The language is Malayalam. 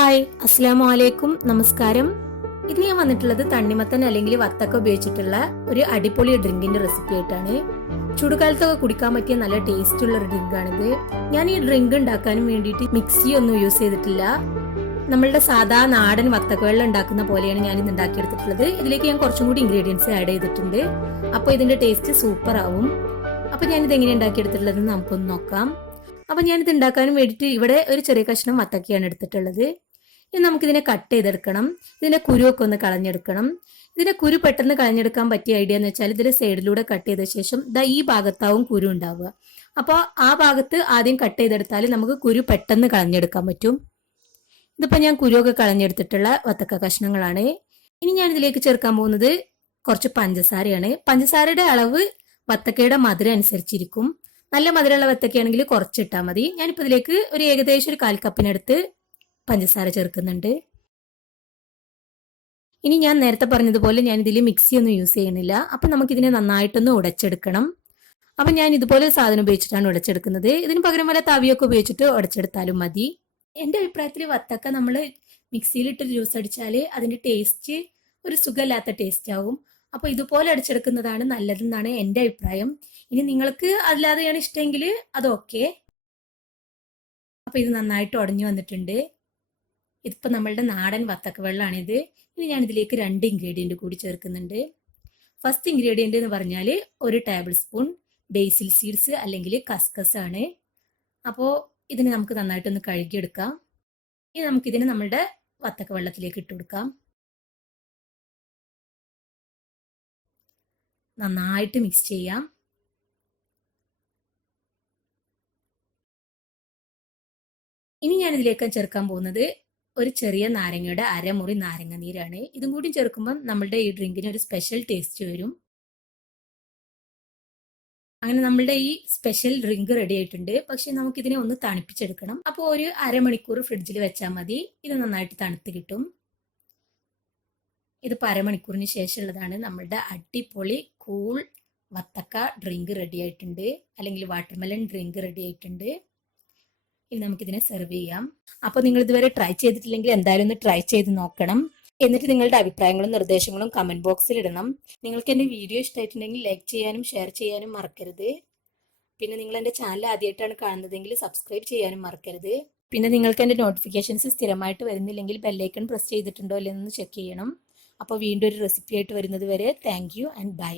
ഹായ് അസ്സാം വലൈക്കും നമസ്കാരം. ഇത് ഞാൻ വന്നിട്ടുള്ളത് തണ്ണിമത്തൻ അല്ലെങ്കിൽ വത്തക്ക ഉപയോഗിച്ചിട്ടുള്ള ഒരു അടിപൊളി ഡ്രിങ്കിന്റെ റെസിപ്പി ആയിട്ടാണ്. ചൂടുകാലത്തൊക്കെ കുടിക്കാൻ പറ്റിയ നല്ല ടേസ്റ്റ് ഉള്ള ഒരു ഡ്രിങ്ക് ആണിത്. ഞാൻ ഈ ഡ്രിങ്ക് ഉണ്ടാക്കാനും വേണ്ടിയിട്ട് മിക്സി ഒന്നും യൂസ് ചെയ്തിട്ടില്ല. നമ്മളുടെ സാധാ നാടൻ വത്തക്ക വെള്ളം ഉണ്ടാക്കുന്ന പോലെയാണ് ഞാൻ ഇത് ഉണ്ടാക്കിയെടുത്തിട്ടുള്ളത്. ഇതിലേക്ക് ഞാൻ കുറച്ചും കൂടി ഇൻഗ്രീഡിയൻസ് ആഡ് ചെയ്തിട്ടുണ്ട്. അപ്പോൾ ഇതിന്റെ ടേസ്റ്റ് സൂപ്പർ ആവും. ഞാൻ ഇത് എങ്ങനെ ഉണ്ടാക്കിയെടുത്തിട്ടുള്ളതെന്ന് നമുക്കൊന്ന് നോക്കാം. അപ്പം ഞാനിത് ഉണ്ടാക്കാനും വേണ്ടിയിട്ട് ഇവിടെ ഒരു ചെറിയ കഷ്ണം വത്തക്കയാണ് എടുത്തിട്ടുള്ളത്. ഇനി നമുക്കിതിനെ കട്ട് ചെയ്തെടുക്കണം. ഇതിന്റെ കുരുവൊക്കെ ഒന്ന് കളഞ്ഞെടുക്കണം. ഇതിന്റെ കുരു പെട്ടെന്ന് കളഞ്ഞെടുക്കാൻ പറ്റിയ ഐഡിയ എന്ന് വെച്ചാൽ ഇതിന്റെ സൈഡിലൂടെ കട്ട് ചെയ്ത ശേഷം ദാ ഈ ഭാഗത്താവും കുരു ഉണ്ടാവുക. അപ്പോൾ ആ ഭാഗത്ത് ആദ്യം കട്ട് ചെയ്തെടുത്താൽ നമുക്ക് കുരു പെട്ടെന്ന് കളഞ്ഞെടുക്കാൻ പറ്റും. ഇതിപ്പോൾ ഞാൻ കുരുവൊക്കെ കളഞ്ഞെടുത്തിട്ടുള്ള വത്തക്ക കഷ്ണങ്ങളാണ്. ഇനി ഞാൻ ഇതിലേക്ക് ചേർക്കാൻ പോകുന്നത് കുറച്ച് പഞ്ചസാരയാണ്. പഞ്ചസാരയുടെ അളവ് വത്തക്കയുടെ മധുരം അനുസരിച്ചിരിക്കും. നല്ല മധുരമുള്ള വത്തക്കയാണെങ്കിൽ കുറച്ചിട്ടാൽ മതി. ഞാനിപ്പോൾ ഇതിലേക്ക് ഒരു ഏകദേശം ഒരു കാൽ കപ്പിനടുത്ത് പഞ്ചസാര ചേർക്കുന്നുണ്ട്. ഇനി ഞാൻ നേരത്തെ പറഞ്ഞതുപോലെ ഞാൻ ഇതിൽ മിക്സി ഒന്നും യൂസ് ചെയ്യുന്നില്ല. നമുക്ക് ഇതിനെ നന്നായിട്ടൊന്ന് ഉടച്ചെടുക്കണം. അപ്പം ഞാൻ ഇതുപോലെ സാധനം ഉപയോഗിച്ചിട്ടാണ് ഉടച്ചെടുക്കുന്നത്. ഇതിന് പകരം വല്ല തവിയൊക്കെ ഉപയോഗിച്ചിട്ട് ഉടച്ചെടുത്താലും മതി. എന്റെ അഭിപ്രായത്തിൽ വത്തക്ക നമ്മൾ മിക്സിയിലിട്ട് ജ്യൂസ് അടിച്ചാൽ അതിന്റെ ടേസ്റ്റ് ഒരു സുഖമില്ലാത്ത ടേസ്റ്റ് ആവും അപ്പോൾ ഇതുപോലെ അടിച്ചെടുക്കുന്നതാണ് നല്ലതെന്നാണ് എന്റെ അഭിപ്രായം. ഇനി നിങ്ങൾക്ക് അല്ലാതെയാണ് ഇഷ്ടമെങ്കിൽ അത് ഓക്കെ. അപ്പോൾ ഇത് നന്നായിട്ട് ഉടഞ്ഞു വന്നിട്ടുണ്ട്. ഇതിപ്പോൾ നമ്മളുടെ നാടൻ വത്തക്ക വെള്ളമാണിത് ഇനി ഞാൻ ഇതിലേക്ക് രണ്ട് ഇൻഗ്രീഡിയന്റ് കൂടി ചേർക്കുന്നുണ്ട്. ഫസ്റ്റ് ഇൻഗ്രീഡിയന്റ് എന്ന് പറഞ്ഞാൽ ഒരു ടേബിൾ സ്പൂൺ ബേസിൽ സീഡ്സ് അല്ലെങ്കിൽ കസ്കസ് ആണ്. അപ്പോൾ ഇതിനെ നമുക്ക് നന്നായിട്ടൊന്ന് കഴുകിയെടുക്കാം. ഇനി നമുക്കിതിനെ നമ്മളുടെ വത്തക്ക വെള്ളത്തിലേക്ക് ഇട്ട് കൊടുക്കാം. നന്നായിട്ട് മിക്സ് ചെയ്യാം. ഇനി ഞാൻ ഇതിലേക്ക് ചേർക്കാൻ പോകുന്നത് ഒരു ചെറിയ നാരങ്ങയുടെ അരമുറി നാരങ്ങ നീരാണ് ഇതും കൂടി ചേർക്കുമ്പോൾ നമ്മളുടെ ഈ ഡ്രിങ്കിന് ഒരു സ്പെഷ്യൽ ടേസ്റ്റ് വരും. അങ്ങനെ നമ്മളുടെ ഈ സ്പെഷ്യൽ ഡ്രിങ്ക് റെഡി ആയിട്ടുണ്ട്. പക്ഷെ നമുക്ക് ഇതിനെ ഒന്ന് തണുപ്പിച്ചെടുക്കണം. അപ്പോൾ ഒരു അരമണിക്കൂർ ഫ്രിഡ്ജിൽ വെച്ചാൽ മതി. ഇത് നന്നായിട്ട് തണുത്ത് കിട്ടും. ഇതിപ്പോൾ അരമണിക്കൂറിന് ശേഷമുള്ളതാണ് നമ്മളുടെ അടിപൊളി കൂൾ വത്തക്ക ഡ്രിങ്ക് റെഡി ആയിട്ടുണ്ട്. അല്ലെങ്കിൽ വാട്ടർമെലൺ ഡ്രിങ്ക് റെഡി ആയിട്ടുണ്ട്. ഇനി നമുക്കിതിനെ സെർവ് ചെയ്യാം. അപ്പോൾ നിങ്ങൾ ഇതുവരെ ട്രൈ ചെയ്തിട്ടില്ലെങ്കിൽ എന്തായാലും ഒന്ന് ട്രൈ ചെയ്ത് നോക്കണം. എന്നിട്ട് നിങ്ങളുടെ അഭിപ്രായങ്ങളും നിർദ്ദേശങ്ങളും കമന്റ് ബോക്സിൽ ഇടണം. നിങ്ങൾക്ക് എന്റെ വീഡിയോ ഇഷ്ടമായിട്ടുണ്ടെങ്കിൽ ലൈക്ക് ചെയ്യാനും ഷെയർ ചെയ്യാനും മറക്കരുത്. പിന്നെ നിങ്ങൾ എന്റെ ചാനൽ ആദ്യമായിട്ടാണ് കാണുന്നതെങ്കിൽ സബ്സ്ക്രൈബ് ചെയ്യാനും മറക്കരുത്. പിന്നെ നിങ്ങൾക്ക് എന്റെ നോട്ടിഫിക്കേഷൻസ് സ്ഥിരമായിട്ട് വരുന്നില്ലെങ്കിൽ ബെല്ലൈക്കൺ പ്രസ് ചെയ്തിട്ടുണ്ടോ ഇല്ലെന്ന് ചെക്ക് ചെയ്യണം. അപ്പോൾ വീണ്ടും ഒരു റെസിപ്പി ആയിട്ട് വരുന്നത് വരെ താങ്ക് യു ആൻഡ് ബൈ